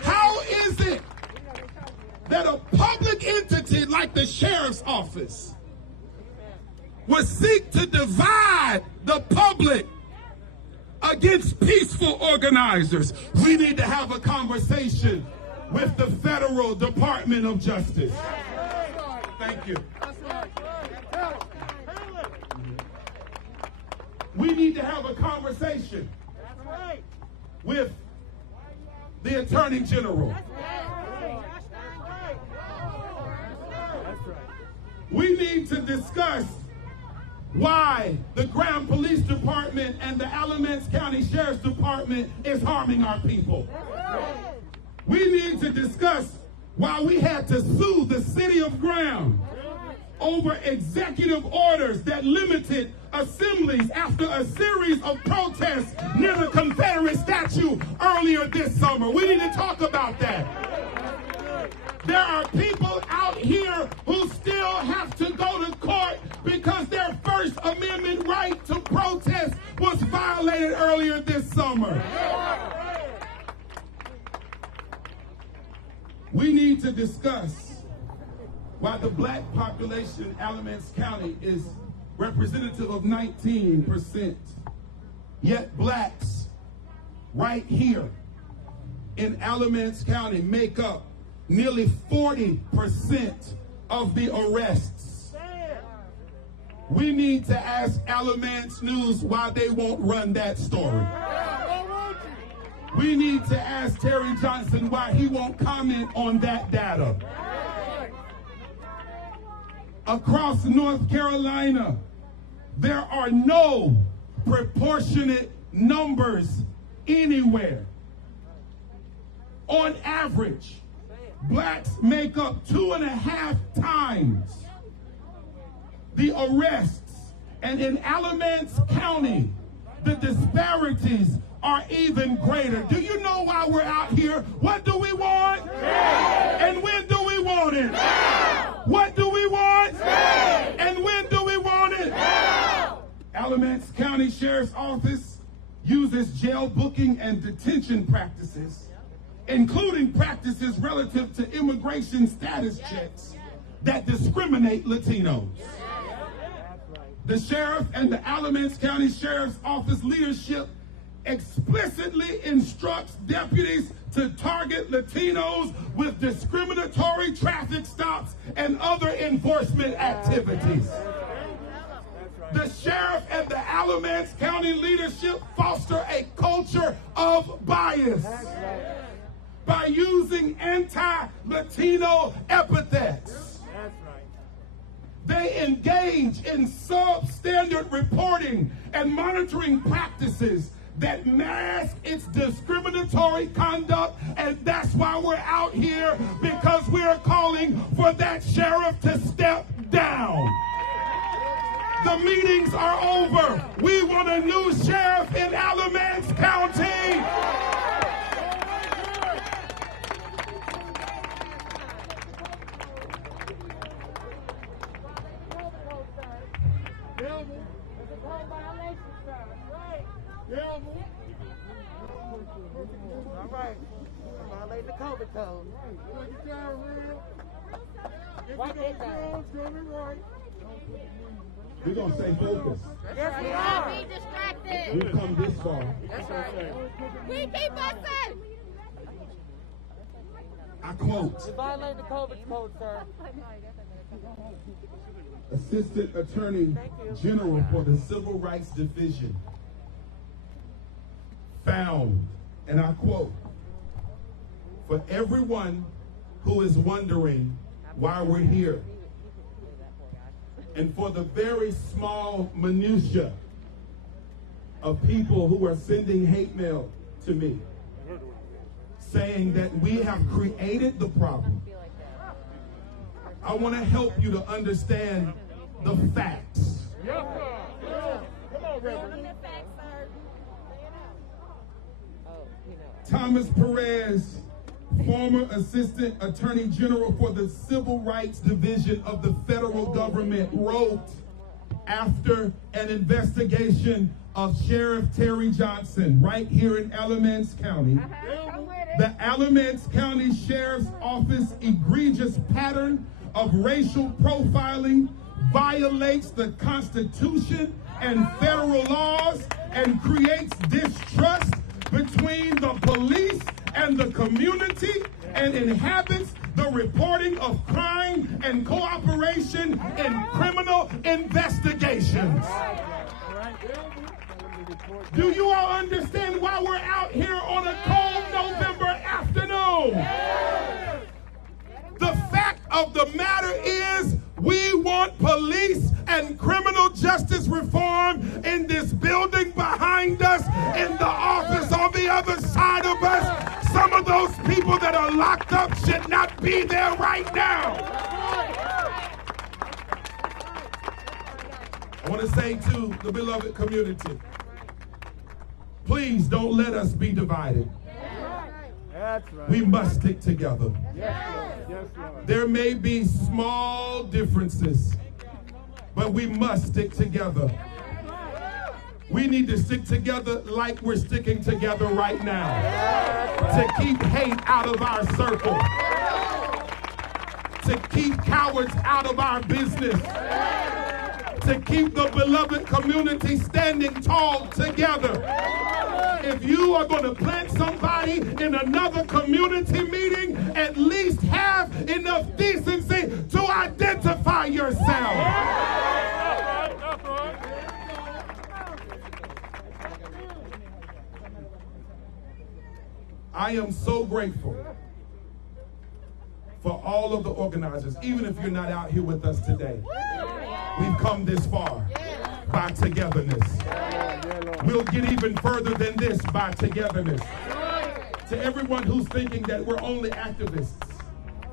How is it that a public entity like the Sheriff's Office would seek to divide the public against peaceful organizers? We need to have a conversation with the Federal Department of Justice. Thank you. We need to have a conversation with the Attorney General. We need to discuss why the Grahamn Police Department and the Alamance County Sheriff's Department is harming our people. We need to discuss why we had to sue the city of Grahamn over executive orders that limited assemblies after a series of protests near the Confederate statue earlier this summer. We need to talk about that. There are people out here who still have to go to court because their First Amendment right to protest was violated earlier this summer. We need to discuss why the black population in Alamance County is representative of 19%, yet blacks right here in Alamance County make up nearly 40% of the arrests. We need to ask Alamance News why they won't run that story. We need to ask Terry Johnson why he won't comment on that data. Across North Carolina, there are no proportionate numbers anywhere. On average, blacks make up 2.5 times the arrests. And in Alamance County, the disparities are even greater. Do you know why we're out here? What do we want? And when do we want it? What do we want? And when do we want it? Alamance County Sheriff's Office uses jail booking and detention practices, including practices relative to immigration status checks that discriminate Latinos. The sheriff and the Alamance County Sheriff's Office leadership explicitly instructs deputies to target Latinos with discriminatory traffic stops and other enforcement activities. The sheriff and the Alamance County leadership foster a culture of bias by using anti-Latino epithets. They engage in substandard reporting and monitoring practices that mask its discriminatory conduct, and that's why we're out here, because we're calling for that sheriff to step down. The meetings are over. We want a new sheriff in Alamance County. All right. Violate the COVID code. Right there. We're going to stay focused. Yes, we are. Be distracted. We've come this far. That's right. We keep us safe. I quote, You violate the COVID code, sir. Assistant Attorney General for the Civil Rights Division found, and I quote, for everyone who is wondering why we're here, and for the very small minutia of people who are sending hate mail to me, saying that we have created the problem, I want to help you to understand the facts. Come on, Reverend. Thomas Perez, former Assistant Attorney General for the Civil Rights Division of the federal government, wrote after an investigation of Sheriff Terry Johnson right here in Alamance County. The Alamance County Sheriff's Office egregious pattern of racial profiling violates the Constitution and federal laws and creates distrust between the police and the community and inhabits the reporting of crime and cooperation in criminal investigations. Do you all understand why we're out here on a cold November afternoon? The fact of the matter is, we want police and criminal justice reform in this building behind us, in the office on the other side of us. Some of those people that are locked up should not be there right now. I want to say to the beloved community, please don't let us be divided. That's right. We must stick together. Yes, Lord. Yes, Lord. There may be small differences, but we must stick together. We need to stick together like we're sticking together right now, to keep hate out of our circle, to keep cowards out of our business, to keep the beloved community standing tall together. If you are going to plant somebody in another community meeting, at least have enough decency to identify yourself. That's right. I am so grateful for all of the organizers, even if you're not out here with us today. We've come this far by togetherness. We'll get even further than this by togetherness. To everyone who's thinking that we're only activists,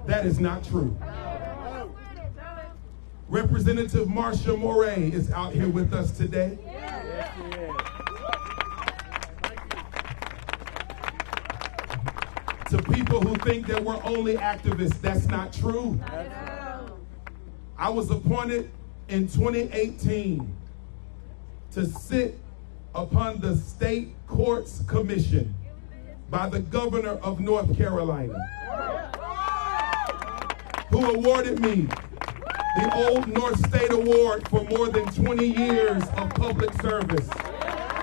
that is not true. Representative Marsha Moray is out here with us today. To people who think that we're only activists, that's not true. I was appointed in 2018 to sit upon the State Courts Commission by the governor of North Carolina, who awarded me the Old North State Award for more than 20 years of public service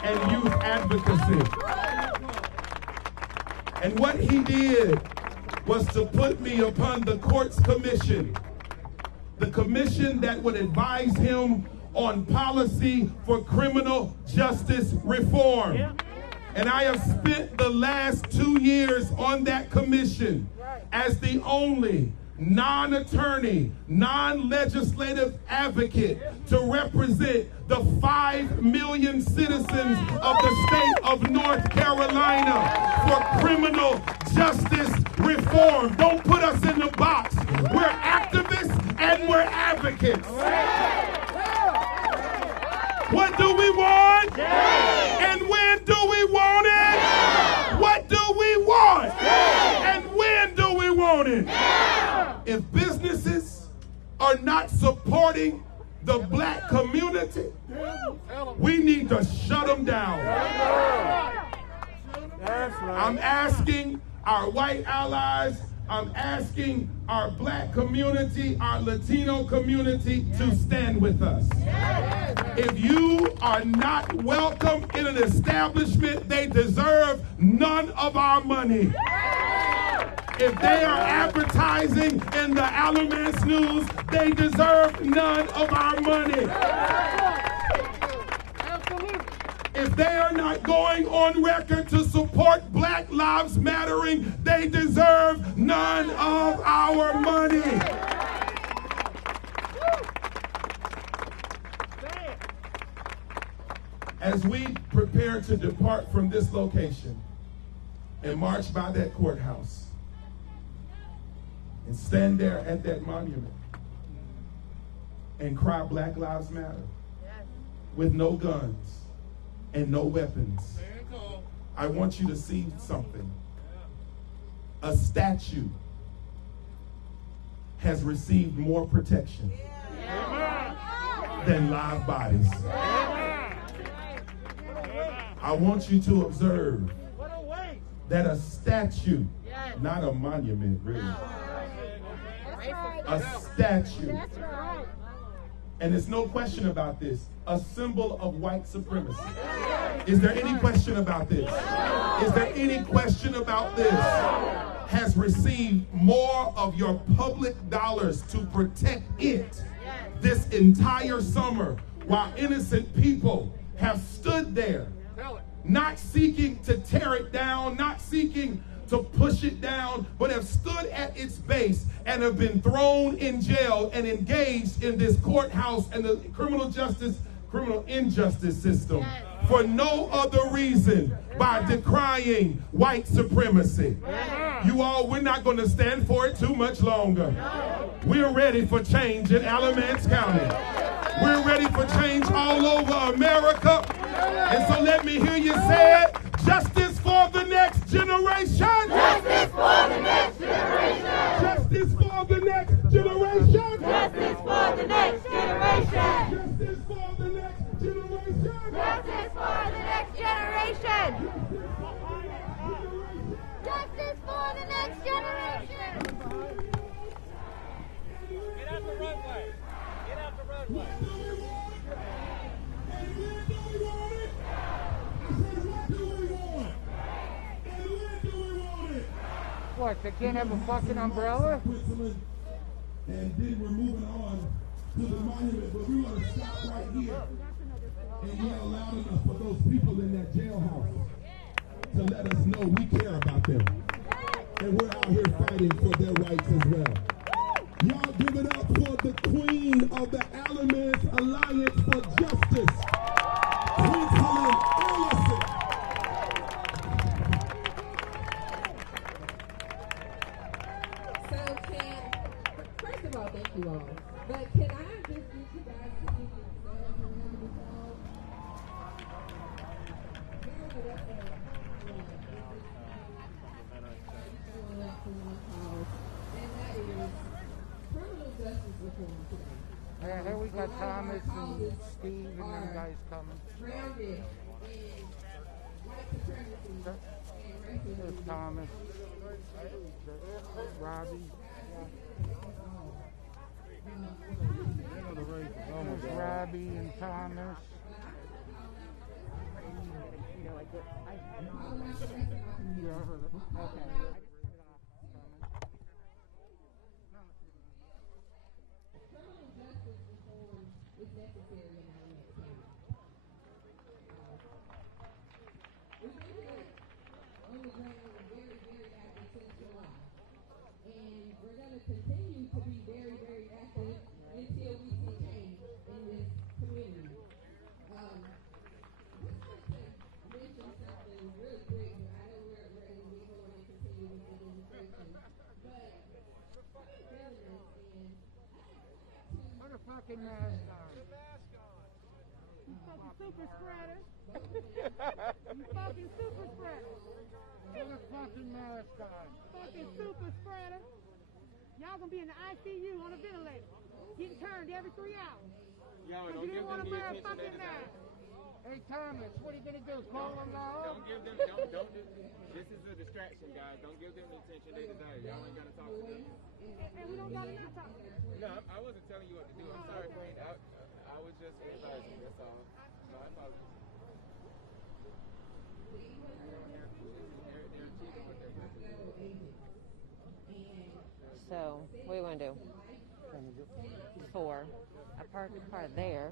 and youth advocacy. And what he did was to put me upon the Courts Commission, the commission that would advise him on policy for criminal justice reform. And I have spent the last 2 years on that commission as the only non-attorney, non-legislative advocate to represent the 5 million citizens of the state of North Carolina for criminal justice reform. Don't put us in the box. We're activists and we're advocates. What do we want? And when do we want it? What do we want? And when do we want it? If businesses are not supporting the black community, we need to shut them down. I'm asking our white allies, I'm asking our black community, our Latino community to stand with us. If you are not welcome in an establishment, they deserve none of our money. If they are advertising in the Alamance News, they deserve none of our money. If they are not going on record to support Black Lives Mattering, they deserve none of our money. As we prepare to depart from this location and march by that courthouse and stand there at that monument and cry Black Lives Matter with no guns and no weapons, I want you to see something. A statue has received more protection than live bodies. I want you to observe that a statue, not a monument really, a statue, and there's no question about this, a symbol of white supremacy. Is there any question about this? Is there any question about this? Has received more of your public dollars to protect it this entire summer, while innocent people have stood there, not seeking to tear it down, not seeking to push it down, but have stood at its base and have been thrown in jail and engaged in this courthouse and the criminal injustice system for no other reason by decrying white supremacy. You all, we're not going to stand for it too much longer. We're ready for change in Alamance County. We're ready for change all over America. And so let me hear you say it. Justice for the next generation. Justice for the next generation. Justice for the next generation. Justice for the next generation. Justice for the next generation. Justice for the next generation. Justice for the next generation. Get out the runway. Get out the runway. And when do we want it? I said, what do we want? What, they can't have a fucking umbrella? Switzerland, and then we're moving on to the monument, but we're going to stop right here and yell loud enough for those people in that jailhouse to let us know we care about them. And we're out here fighting for their rights as well. Y'all give it up for the queen of the Alamance Alliance for Justice, Quintalyn Ellison. So first of all, thank you all. But can I just get you guys to give yourselves a round of applause? And that is criminal justice reform today. Yeah, here we got Thomas and Steve and them guys coming. Grounded in white supremacy and racism. There's Thomas, Robbie. There's Robbie and Thomas. Continue to be very, very active until we see change in this community. Just like to mention something real quick. I know we're going to be going and continue with the demonstration, but I've been feeling this, and Put a fucking mask on. You fucking super spreader. You fucking super spreader. Put a fucking mask on. Fucking super spreader. Y'all gonna be in the ICU on a ventilator, getting turned every 3 hours. Yo, Because you didn't want to wear a fucking mask. Hey Thomas, what are you gonna do? Call them now? Don't give them, don't do, this is a distraction, guys. Don't give them the attention they desire. Y'all ain't gotta talk to them. And we don't gotta even talk to them. No, I wasn't telling you what to do. I'm sorry, Queen. I was just advising, that's all. No, I apologize. So, what do you want to do? 4. I parked the car there.